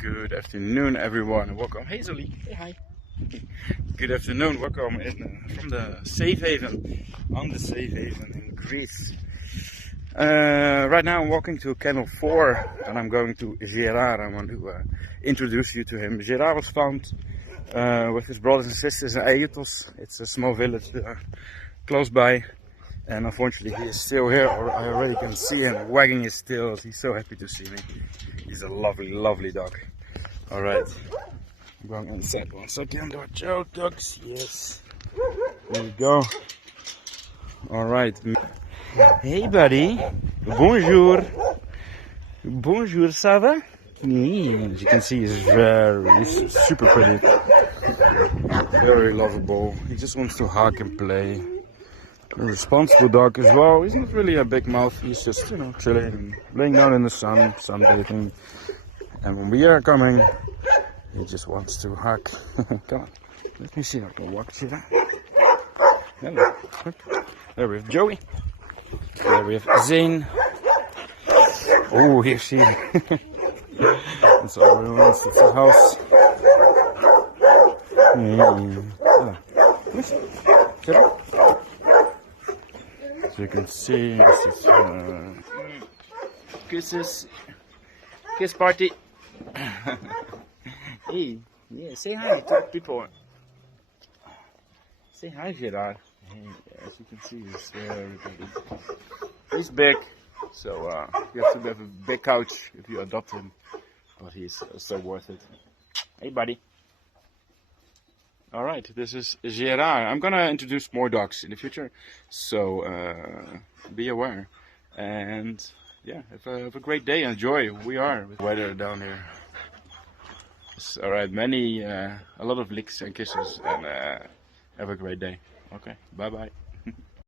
Good afternoon, everyone. Welcome, Hazelly. Say hi. Good afternoon. Welcome from the Safe Haven, on the Safe Haven in Greece. Right now, I'm walking to Canal 4, and I'm going to Gerard. I want to introduce you to him. Gerard was found with his brothers and sisters in Aetos. It's a small village close by. And unfortunately, he is still here. I already can see him wagging his tail. He's so happy to see me. He's a lovely, lovely dog. All right, I'm going inside 1 second. Watch out, dogs. Yes. There we go. All right. Hey, buddy. Bonjour. Bonjour, ça va? As you can see, he's super pretty. Very lovable. He just wants to hug and play. A responsible dog as well. He's not really a big mouth. He's just, chilling and laying down in the sun, sunbathing. And when we are coming, he just wants to hug. Come on, let me see. I can walk to that. Hello. There we have Joey. There we have Zane. Oh, here's she. That's all he wants. It's a house. Get up. So you can see this is kisses, kiss party. Hey, yeah, say hi to people. Say hi, Gerard. Hey, as you can see, he's very big. He's big, so you have to have a big couch if you adopt him. But he's so worth it. Hey, buddy. All right, this is Gerard. I'm gonna introduce more dogs in the future, so be aware. And yeah, have a great day. Enjoy. We are with weather down here. All right, a lot of licks and kisses, and have a great day. Okay, bye bye.